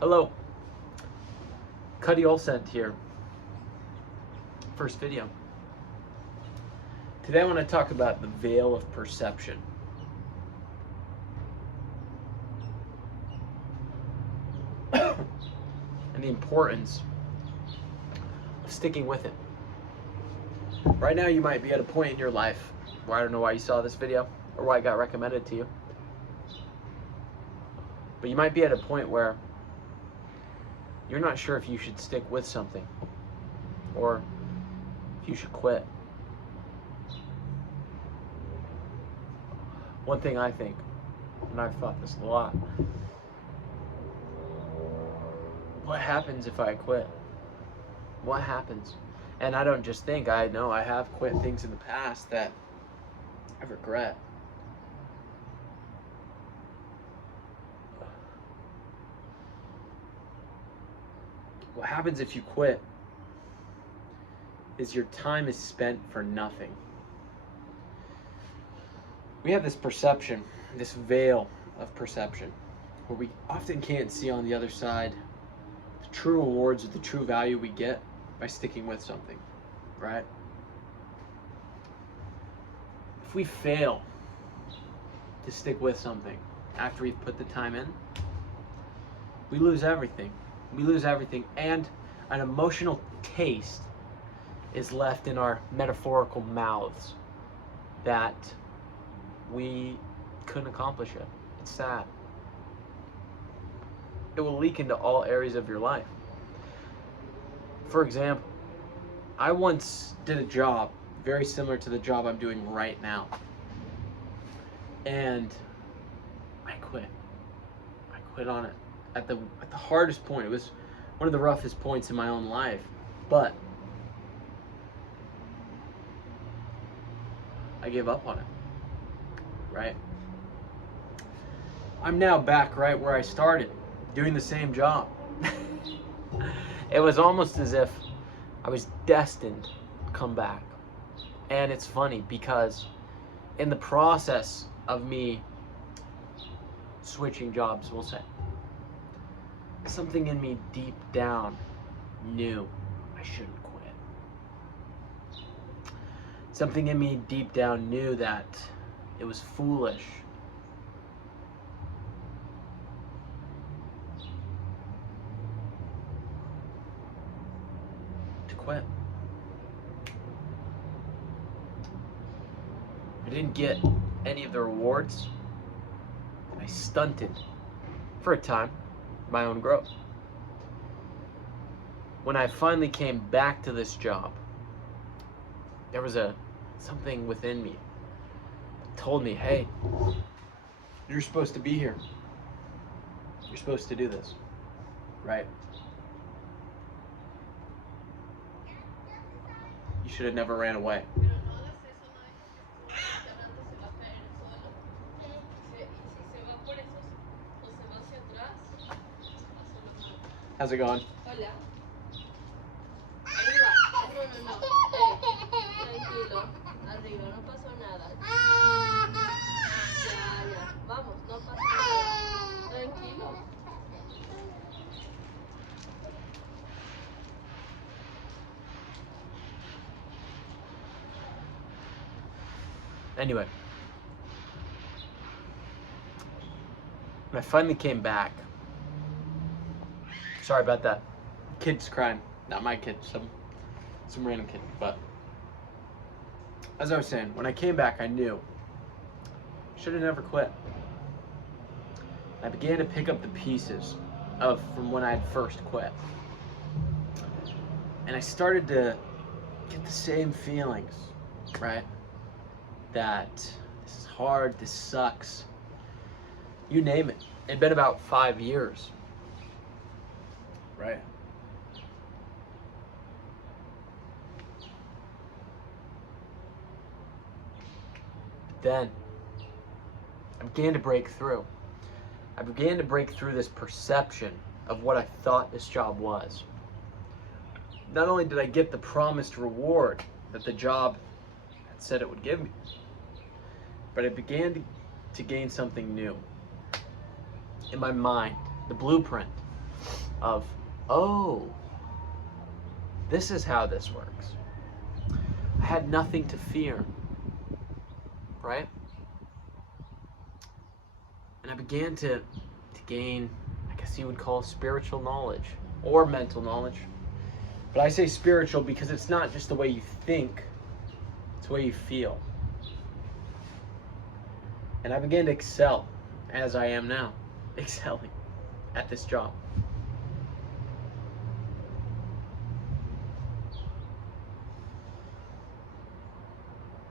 Hello, Cutty Olsend here. First video. Today I want to talk about the veil of perception. And the importance of sticking with it. Right now you might be at a point in your life where I don't know why you saw this video or why it got recommended to you. But you might be at a point where you're not sure if you should stick with something or if you should quit. One thing I think, and I've thought this a lot, what happens if I quit? What happens? And I don't just think, I know I have quit things in the past that I regret. What happens if you quit is your time is spent for nothing. We have this perception, this veil of perception, where we often can't see on the other side the true rewards or the true value we get by sticking with something, right? If we fail to stick with something after we've put the time in, we lose everything. We lose everything, and an emotional taste is left in our metaphorical mouths that we couldn't accomplish it. It's sad. It will leak into all areas of your life. For example, I once did a job very similar to the job I'm doing right now, and I quit. I quit on it at the hardest point. It was one of the roughest points in my own life, but I gave up on it, right? I'm now back right where I started, doing the same job. It was almost as if I was destined to come back. And it's funny because in the process of me switching jobs, we'll say, something in me deep down knew I shouldn't quit. Something in me deep down knew that it was foolish to quit. I didn't get any of the rewards. I stunted, for a time, my own growth. When I finally came back to this job, there was something within me that told me, hey, you're supposed to be here. You're supposed to do this, right? You should have never ran away. How's it going? Hola. Arriba. No. Tranquilo. Arriba, no pasó nada. Ya. Vamos, no pasó nada. Tranquilo. Anyway, when I finally came back, sorry about that. Kid's crying. Not my kid, some random kid. But as I was saying, when I came back, I knew I should have never quit. I began to pick up the pieces from when I had first quit. And I started to get the same feelings, right? That this is hard, this sucks. You name it. It'd been about 5 years. Right. Then I began to break through. I began to break through this perception of what I thought this job was. Not only did I get the promised reward that the job had said it would give me, but I began to gain something new in my mind, the blueprint of, oh, this is how this works. I had nothing to fear, right? And I began to gain, I guess you would call spiritual knowledge or mental knowledge. But I say spiritual because it's not just the way you think, it's the way you feel. And I began to excel, as I am now, excelling at this job.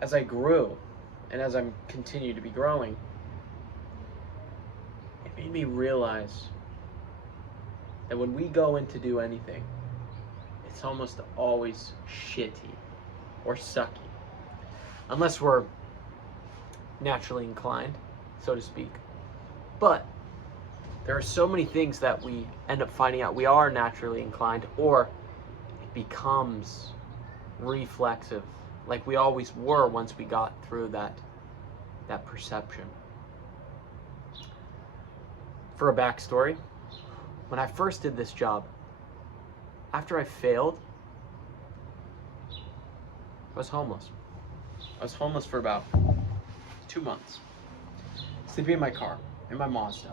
As I grew, and as I'm continued to be growing, it made me realize that when we go in to do anything, it's almost always shitty or sucky. Unless we're naturally inclined, so to speak. But there are so many things that we end up finding out we are naturally inclined, or it becomes reflexive, like we always were once we got through that perception. For a backstory, when I first did this job, after I failed, I was homeless. I was homeless for about 2 months, sleeping in my car, in my Mazda.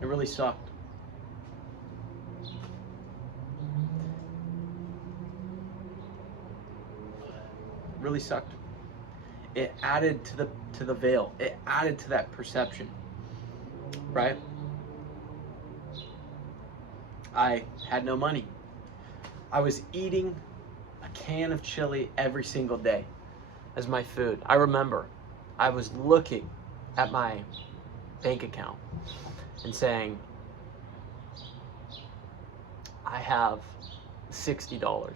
It really sucked. Really sucked. It added to the veil. It added to that perception, right? I had no money. I was eating a can of chili every single day as my food. I remember I was looking at my bank account and saying, I have $60.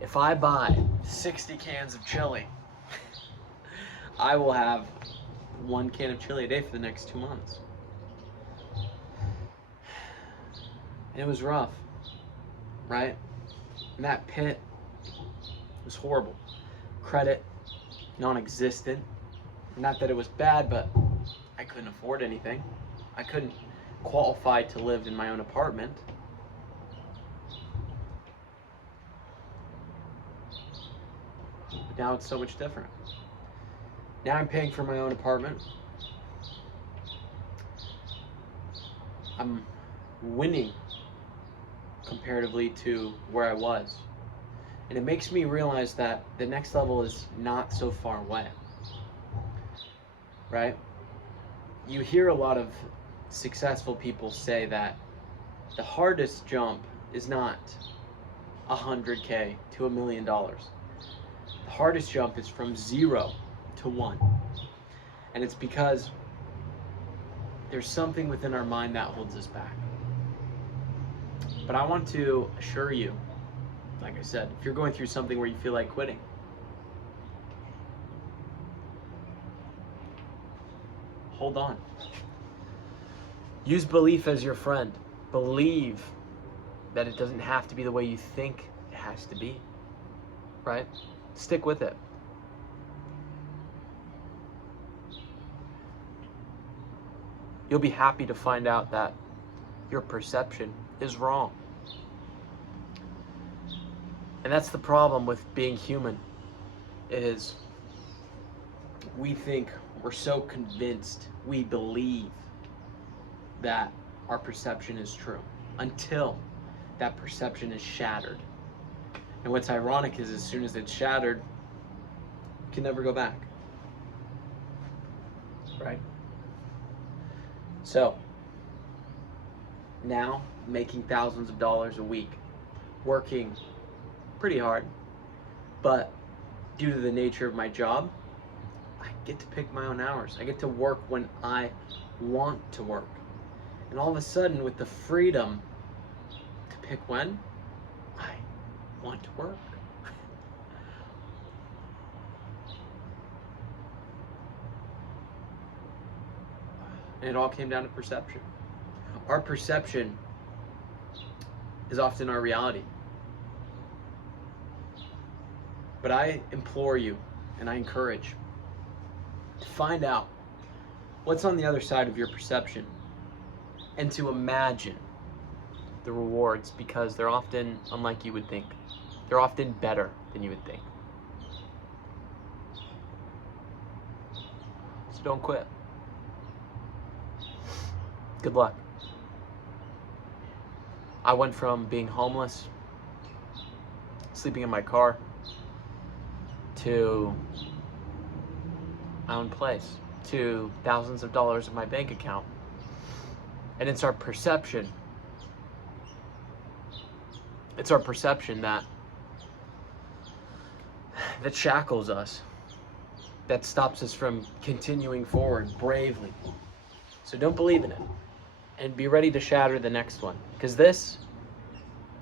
If I buy 60 cans of chili, I will have 1 can of chili a day for the next 2 months. And it was rough, right? And that pit was horrible. Credit, non-existent. Not that it was bad, but I couldn't afford anything. I couldn't qualify to live in my own apartment. But now it's so much different. Now I'm paying for my own apartment. I'm winning comparatively to where I was. And it makes me realize that the next level is not so far away. Right? You hear a lot of successful people say that the hardest jump is not $100K to $1 million. The hardest jump is from 0 to 1. And it's because there's something within our mind that holds us back. But I want to assure you, like I said, if you're going through something where you feel like quitting, hold on. Use belief as your friend. Believe that it doesn't have to be the way you think it has to be. Right? Stick with it. You'll be happy to find out that your perception is wrong. And that's the problem with being human, is we think, we're so convinced, we believe that our perception is true until that perception is shattered. And what's ironic is as soon as it's shattered, you can never go back. Right? So, now making thousands of dollars a week, working pretty hard, but due to the nature of my job, I get to pick my own hours. I get to work when I want to work. And all of a sudden, with the freedom to pick when I want to work, and it all came down to perception. Our perception is often our reality. But I implore you, and I encourage, to find out what's on the other side of your perception, and to imagine the rewards, because they're often unlike you would think. They're often better than you would think. So don't quit. Good luck. I went from being homeless, sleeping in my car, to my own place, to thousands of dollars in my bank account. And it's our perception. It's our perception that shackles us, that stops us from continuing forward bravely. So don't believe in it, and be ready to shatter the next one, because this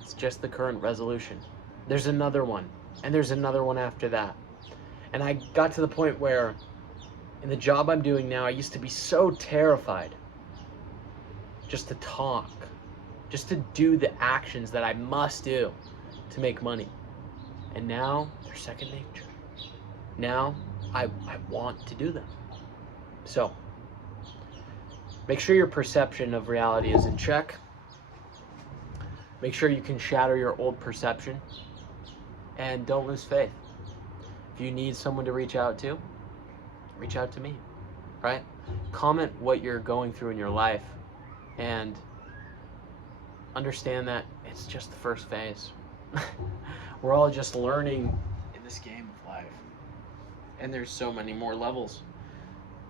is just the current resolution. There's another one, and there's another one after that. And I got to the point where, in the job I'm doing now, I used to be so terrified just to talk, just to do the actions that I must do to make money. And now they're second nature. Now I want to do them. So make sure your perception of reality is in check. Make sure you can shatter your old perception, and don't lose faith. If you need someone to reach out to me, right? Comment what you're going through in your life, and understand that it's just the first phase. We're all just learning in this game of life. And there's so many more levels,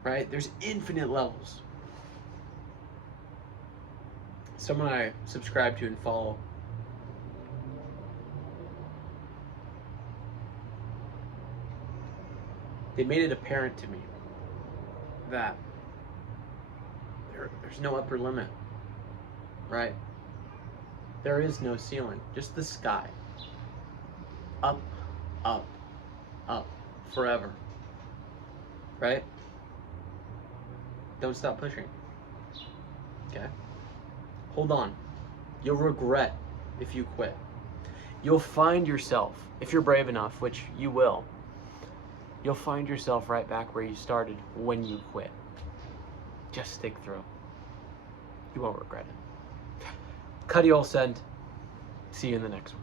right? There's infinite levels. Someone I subscribe to and follow, they made it apparent to me that there's no upper limit, right? There is no ceiling, just the sky. Up, up, up, forever, right? Don't stop pushing, okay? Hold on. You'll regret if you quit. You'll find yourself, if you're brave enough, which you will, you'll find yourself right back where you started when you quit. Just stick through. You won't regret it. Cutty, Olsend. See you in the next one.